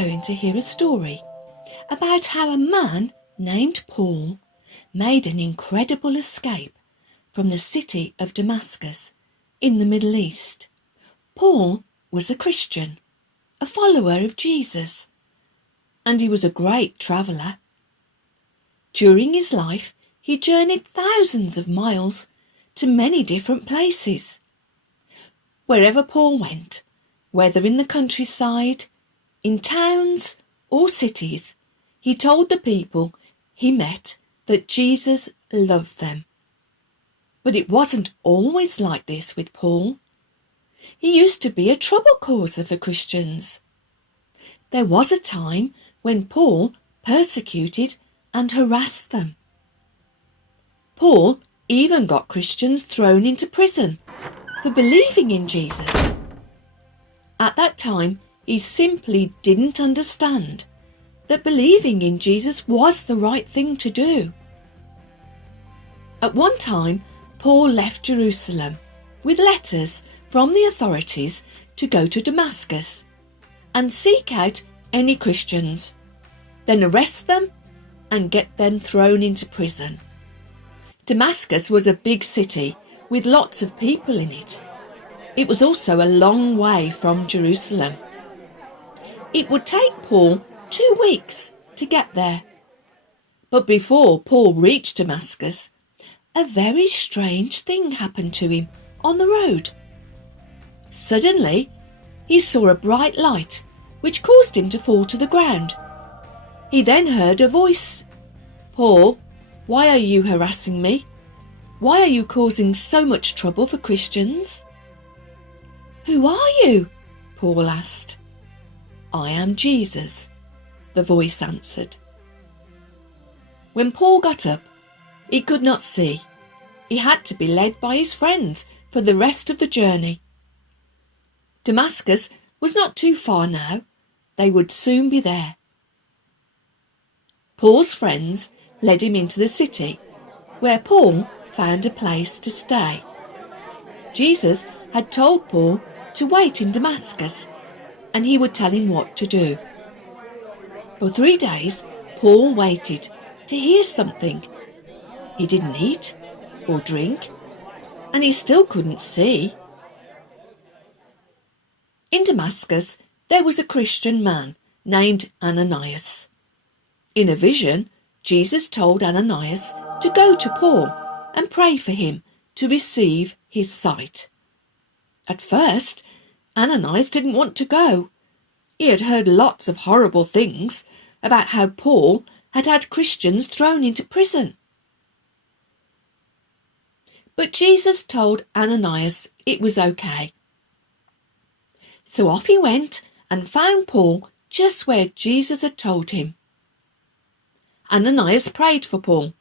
going to hear a story about how a man named Paul made an incredible escape from the city of Damascus in the Middle East. Paul was a Christian, a follower of Jesus, and he was a great traveller. During his life, he journeyed thousands of miles to many different places. Wherever Paul went, whether in the countryside, in towns or cities, he told the people he met that Jesus loved them. But it wasn't always like this with Paul. He used to be a trouble causer for Christians. There was a time when Paul persecuted and harassed them. Paul even got Christians thrown into prison for believing in Jesus. At that time, he simply didn't understand that believing in Jesus was the right thing to do. At one time, Paul left Jerusalem with letters from the authorities to go to Damascus and seek out any Christians, then arrest them and get them thrown into prison. Damascus was a big city with lots of people in it. It was also a long way from Jerusalem. It would take Paul 2 weeks to get there. But before Paul reached Damascus, a very strange thing happened to him on the road. Suddenly, he saw a bright light which caused him to fall to the ground. He then heard a voice. "Paul, why are you harassing me? Why are you causing so much trouble for Christians?" "Who are you?" Paul asked. "I am Jesus," the voice answered. When Paul got up, he could not see. He had to be led by his friends for the rest of the journey. Damascus was not too far now. They would soon be there. Paul's friends led him into the city, where Paul found a place to stay. Jesus had told Paul to wait in Damascus, and he would tell him what to do. For 3 days, Paul waited to hear something. He didn't eat or drink, and he still couldn't see. In Damascus, there was a Christian man named Ananias. In a vision, Jesus told Ananias to go to Paul and pray for him to receive his sight. At first, Ananias didn't want to go. He had heard lots of horrible things about how Paul had had Christians thrown into prison. But Jesus told Ananias it was okay. So off he went and found Paul just where Jesus had told him. Ananias prayed for Paul.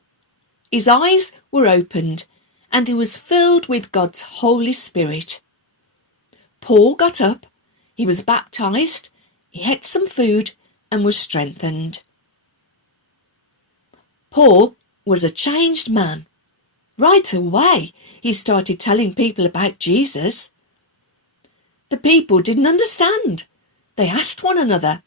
His eyes were opened and he was filled with God's Holy Spirit. Paul got up, he was baptized, he ate some food and was strengthened. Paul was a changed man. Right away, he started telling people about Jesus. The people didn't understand. They asked one another,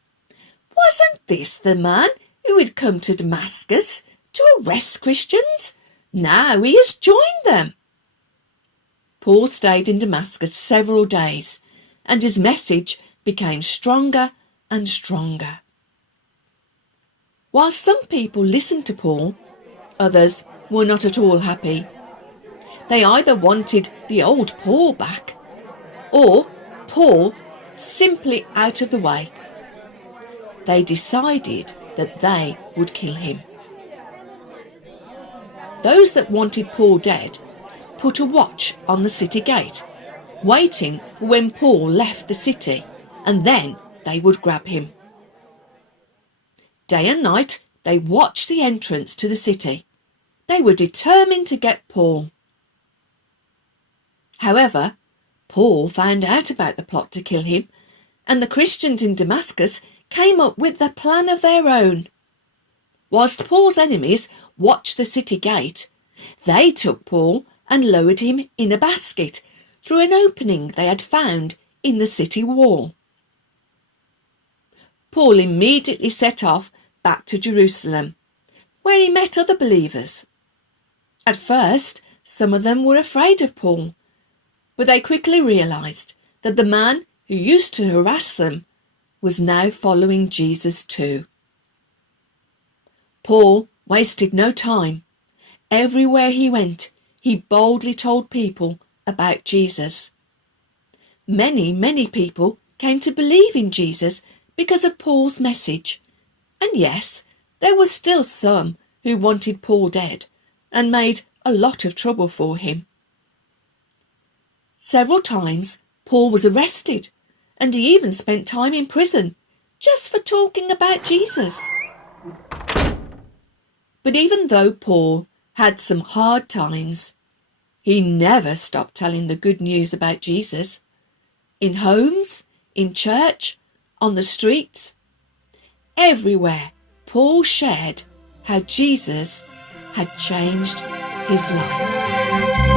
"Wasn't this the man who had come to Damascus to arrest Christians? Now he has joined them." Paul stayed in Damascus several days, and his message became stronger and stronger. While some people listened to Paul, others were not at all happy. They either wanted the old Paul back, or Paul simply out of the way. They decided that they would kill him. Those that wanted Paul dead put a watch on the city gate, waiting for when Paul left the city, and then they would grab him. Day and night, they watched the entrance to the city. They were determined to get Paul. However, Paul found out about the plot to kill him, and the Christians in Damascus came up with a plan of their own. Whilst Paul's enemies watched the city gate, they took Paul and lowered him in a basket through an opening they had found in the city wall. Paul immediately set off back to Jerusalem, where he met other believers. At first, some of them were afraid of Paul, but they quickly realised that the man who used to harass them was now following Jesus too. Paul wasted no time. Everywhere he went, he boldly told people about Jesus. Many people came to believe in Jesus because of Paul's message. And yes, there were still some who wanted Paul dead and made a lot of trouble for him. Several times Paul was arrested, and he even spent time in prison just for talking about Jesus. But even though Paul had some hard times, he never stopped telling the good news about Jesus. In homes, in church, on the streets, everywhere Paul shared how Jesus had changed his life.